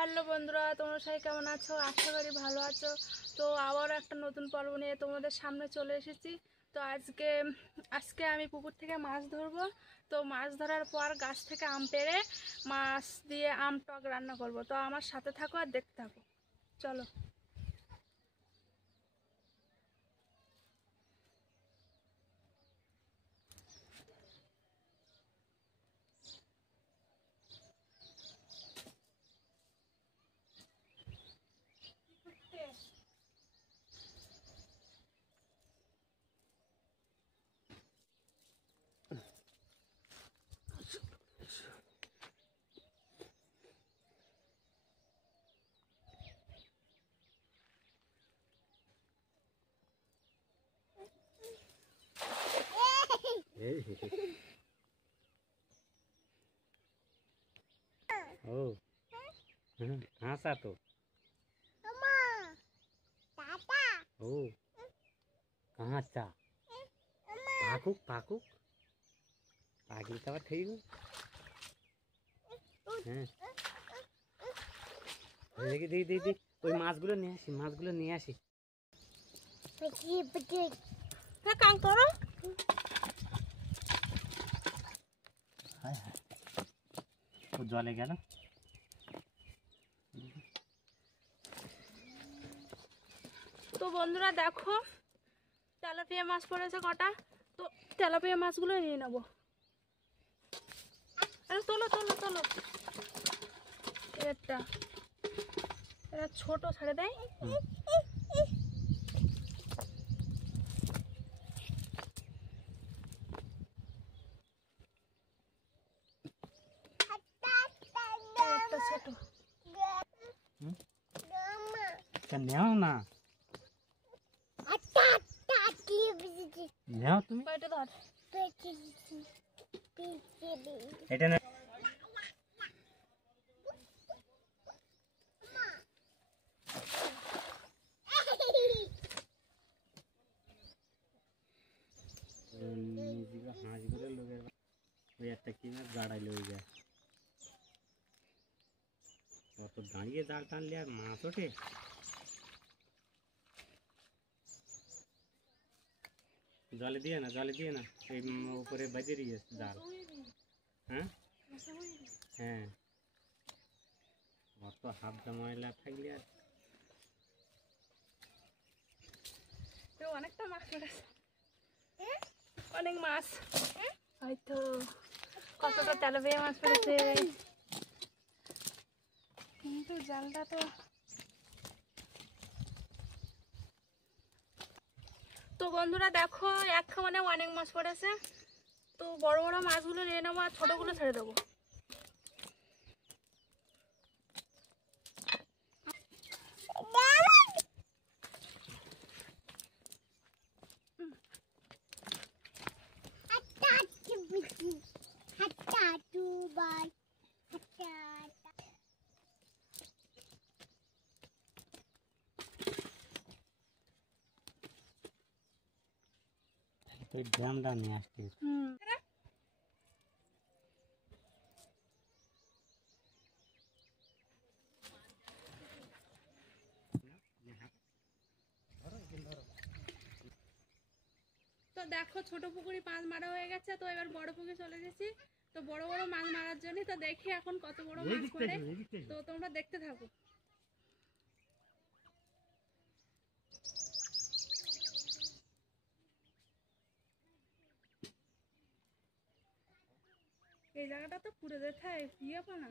Hello বন্ধুরা, তোমরা সবাই কেমন আছো? আশা করি ভালো আছো। তো আবারও একটা নতুন পর্ব নিয়ে তোমাদের সামনে চলে এসেছি। তো আজকে আমি পুকুর থেকে মাছ ধরবো। তো মাছ ধরার পর গাছ থেকে আম পেড়ে মাছ দিয়ে আম টক রান্না করব। তো আমার সাথে থাকো আর দেখতে থাকো, চলো। ओ हाँसा तो ओ कहाँ चा पाकुक पाकुक पाकिल तो बात थी হ্যাঁ দেখি দেখি দেখি ওই মাছগুলো নিয়ে আসি কাম করো। ও জলে গেল। তো বন্ধুরা দেখো, তেলাপিয়া মাছ পড়েছে কটা। তো তেলাপিয়া মাছগুলো নিয়ে নেবো। আরে তোলো তোলো তোলো, এটা ছোট ছেড়ে দেয়। ছোট নেও না, নেও তুমি কয়টা ধর। এটা না হাঁসগুলো লোকের ওই একটা কি মাছ গাড়াইলে ওই যায় অত দাঁড়িয়ে জাল টানলে আর মাছ ওঠে। জলে দিয়ে না এই উপরে বাজে গেছে জাল। হ্যাঁ হ্যাঁ অত হাবদা ময়লা থাকলে আর অনেকটা মাছ পড়েছে, অনেক মাছ। হয়তো কতটা তেলাপিয়া মাছ পড়েছে, কিন্তু জালটা তো বন্ধুরা দেখো, এক খামানে অনেক মাছ পড়েছে। তো বড় বড় মাছগুলো নিয়ে নেবো আর ছোটগুলো ছেড়ে দেবো। ওই ড্রামটা নিয়ে আসতে তো দেখো, ছোট পুকুরে মাছ মারা হয়ে গেছে। তো এবার বড় পুকুরে চলে গেছি। তো বড় বড় মাছ মারার জন্য তো দেখি এখন কত বড় মাছ পড়ে। তো তোমরা দেখতে থাকো। এই জায়গাটা তো পুরো দেখায় ইয়ে পানা।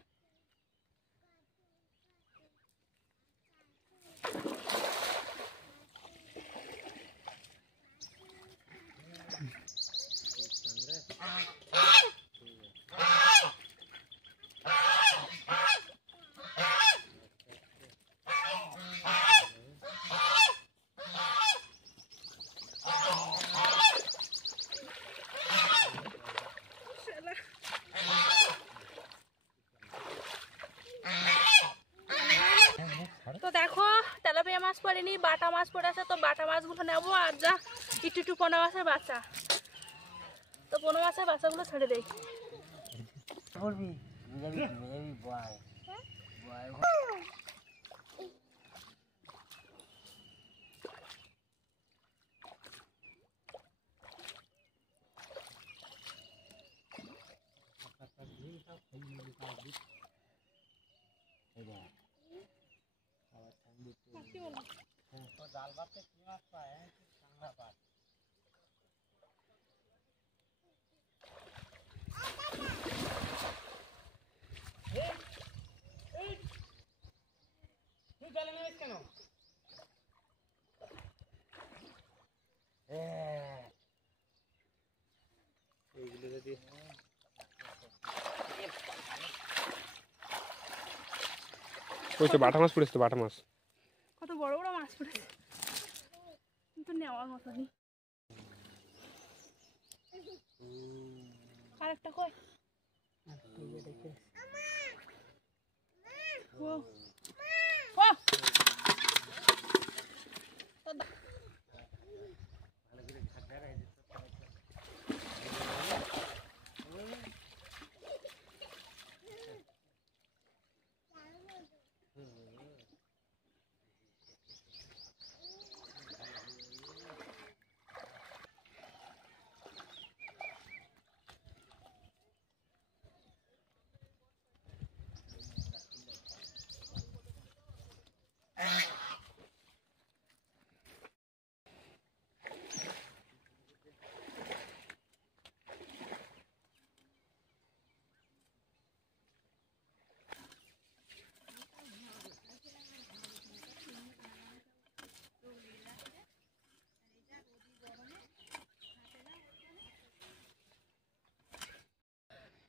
তো দেখো, তেলাপিয়া মাছ পড়েনি, বাটা মাছ পড়েছে। তো বাটা মাছগুলো নেবো আর যা একটু পোনা মাছের বাচ্চা। তো পোনা মাছের বাচ্চাগুলো ছেড়ে দেই। বলো? তো জাল পাতে কি মাছ পায়? চাংড়া পায়। তুই জালে নেমেছ কেন? এইগুলো যদি ওই তো বাটা মাছ পড়েছে, তো বাটা মাছ। কত বড় বড় মাছ পড়েছে, কিন্তু নেওয়ার মতো নেই। আরেকটা কই? ও ও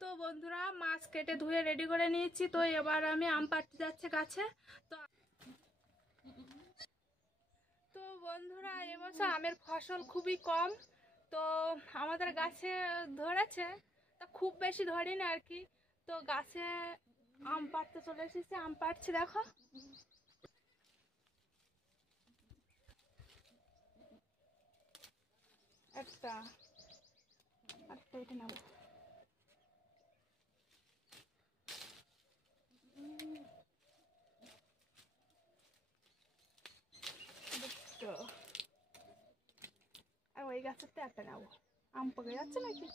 তো বন্ধুরা, মাছ কেটে ধুয়ে রেডি করে নিয়েছি। তো এবার আমি আম পাড়তে যাচ্ছি গাছে। তো তো বন্ধুরা, এবছর আমের ফসল খুবই কম। তো আমাদের গাছে ধরেছে, তা খুব বেশি ধরেনি আর কি। তো গাছে আম পাড়তে চলে এসেছি, আম পাড়ছি দেখো। একটা আরেকটা এটা নেবো। দুটো। আর ওই গাছের তো একটা নেবো, আম পকে যাচ্ছে নাকি।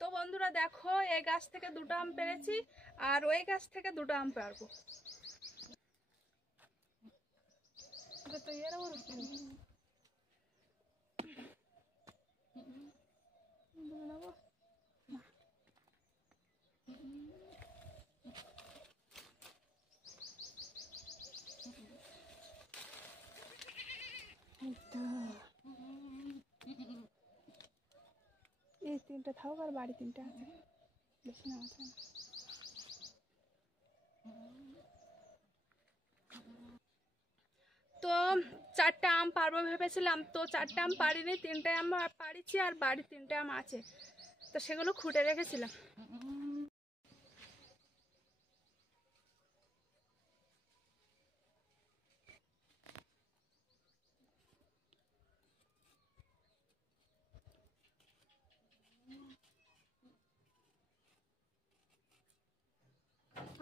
তো বন্ধুরা দেখো, এই গাছ থেকে দুটো আম পেরেছি, আর ওই গাছ থেকে দুটো আম পারবো। এটা তো এর আবার নেবো। এই তিনটা থাকুক, আর বাড়ি তিনটা আছে, বেশি না আছে। তো চারটা আম পারবো ভেবেছিলাম, তো চারটা আম পারিনি, তিনটে আম পারিছি, আর বাড়ি তিনটে আম আছে, তো সেগুলো খুঁটে রেখেছিলাম।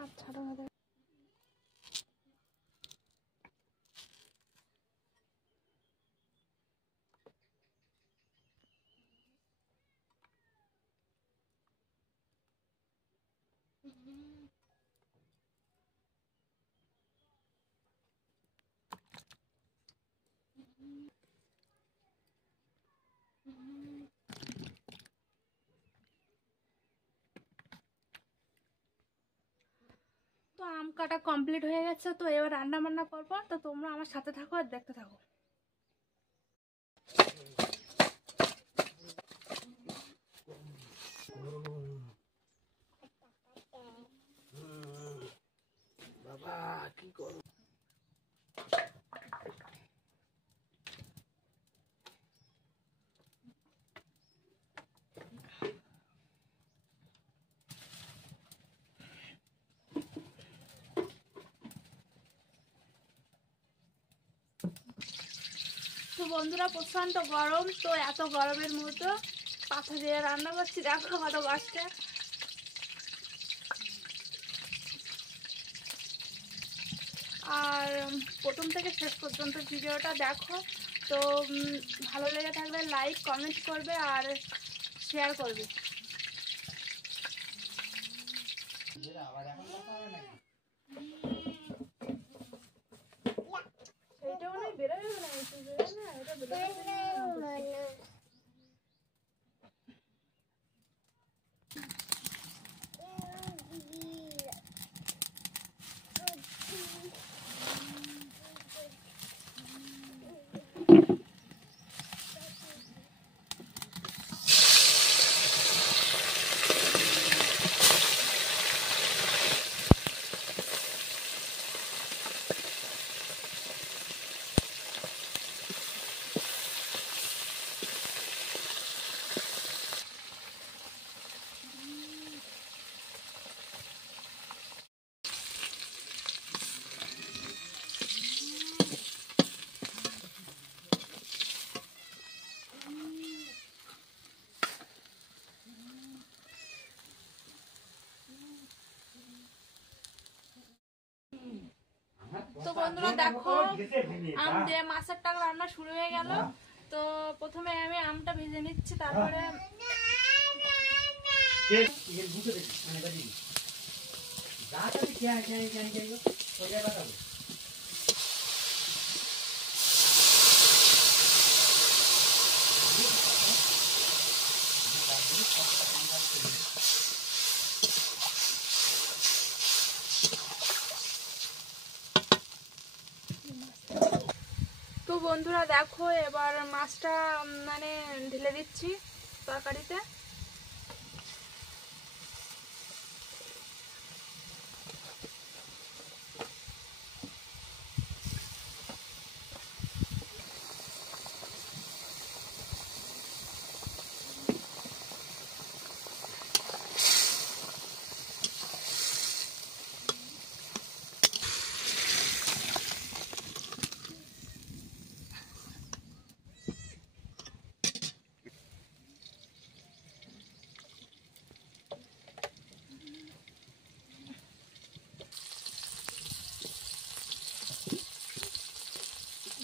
আচ্ছা দাদা, তো আম কাটা কমপ্লিট হয়ে গেছে। তো এবার রান্না বান্না করবো, তো তোমরা আমার সাথে থাকো আর দেখতে থাকো। বাবা কি করব? তো বন্ধুরা, প্রচণ্ড গরম, তো এত গরমের মধ্যে পাথা দিয়ে রান্না করছি, দেখো কত কষ্টে। আর প্রথম থেকে শেষ পর্যন্ত ভিডিওটা দেখো। তো ভালো লেগে থাকলে লাইক কমেন্ট করবে আর শেয়ার করবে। আবার এখন কথা হবে নাকি? তো বন্ধুরা দেখো, আম দিয়ে মাছের টাক রান্না শুরু হয়ে গেল। তো প্রথমে আমি আমটা ভেজে নিচ্ছি, তারপরে তো বন্ধুরা দেখো, এবার মাছটা মানে ঢেলে দিচ্ছি তরকারিতে।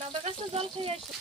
দাদার কাছে জল খেয়ে আসি।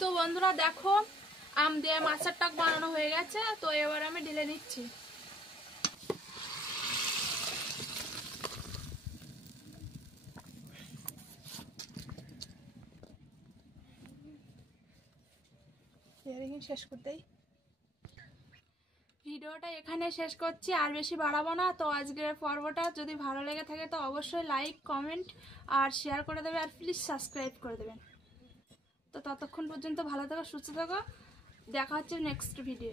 তো বন্ধুরা দেখো, আম দিয়ে মাছের টাক বানানো হয়ে গেছে। তো এবার আমি ঢেলে নিচ্ছি। শেষ করতেই ভিডিওটা এখানে শেষ করছি, আর বেশি বাড়াবো না। তো আজকের পর্বটা যদি ভালো লেগে থাকে তো অবশ্যই লাইক, কমেন্ট আর শেয়ার করে দেবে, আর প্লিজ সাবস্ক্রাইব করে দেবেন। তো ততক্ষণ পর্যন্ত ভালো থাকো, সুস্থ থাকো, দেখা হচ্ছে নেক্সট ভিডিও।